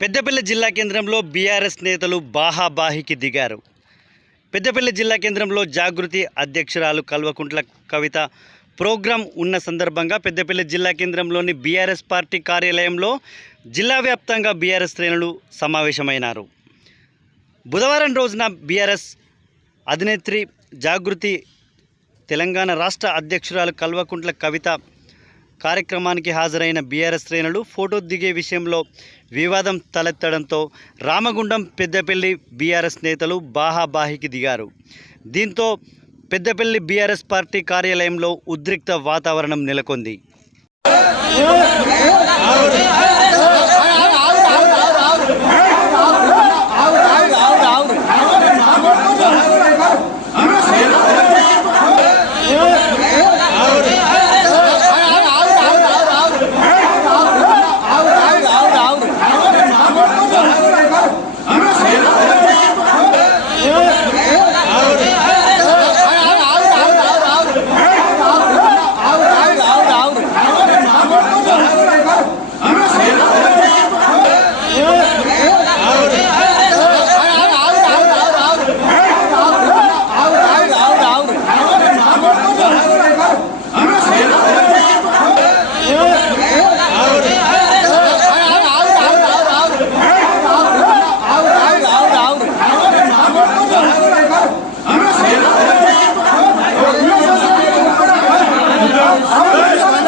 పెద్దపల్లి జిల్లా కేంద్రంలో బీఆర్ఎస్ నేతలు బాహాబాహికి దిగారు. పెద్దపల్లి జిల్లా కేంద్రంలో జాగృతి అధ్యక్షురాలు కల్వకుంట్ల కవిత ప్రోగ్రాం ఉన్న సందర్భంగా పెద్దపల్లి జిల్లా కేంద్రంలోని బీఆర్ఎస్ పార్టీ కార్యాలయంలో జిల్లా వ్యాప్తంగా బీఆర్ఎస్ శ్రేణులు సమావేశమైనారు. బుధవారం రోజున బీఆర్ఎస్ అధినేత్రి జాగృతి తెలంగాణ రాష్ట్ర అధ్యక్షురాలు కల్వకుంట్ల కవిత కార్యక్రమానికి హాజరైన బీఆర్ఎస్ శ్రేణులు ఫోటో దిగే విషయంలో వివాదం తలెత్తడంతో రామగుండం పెద్దపల్లి బీఆర్ఎస్ నేతలు బాహాబాహికి దిగారు. దీంతో పెద్దపల్లి బీఆర్ఎస్ పార్టీ కార్యాలయంలో ఉద్రిక్త వాతావరణం నెలకొంది.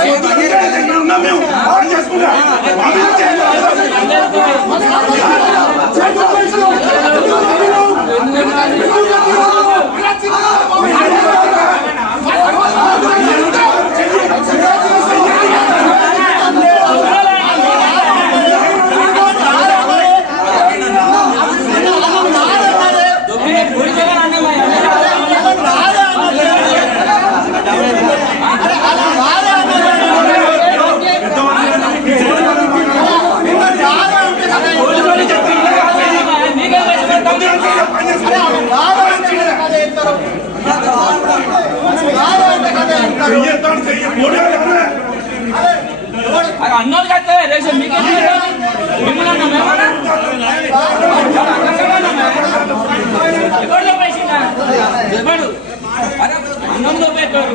అది అన్నోళ్ళు కట్టే రేషన్ మీకు మిమ్మల్ని ఎవరిలో పేసిందా? పెట్టారు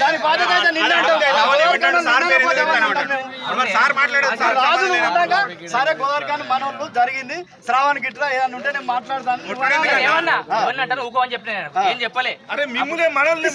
దాని బాధ్యత అయితే నిన్ను రాజు నువ్వు సరే గోదావరికాని మనోళ్ళు జరిగింది. శ్రావణ్ గిట్లా ఏదైనా ఉంటే నేను మాట్లాడతాను. ఏం చెప్పలే? అరే మిమ్ములే మనల్ని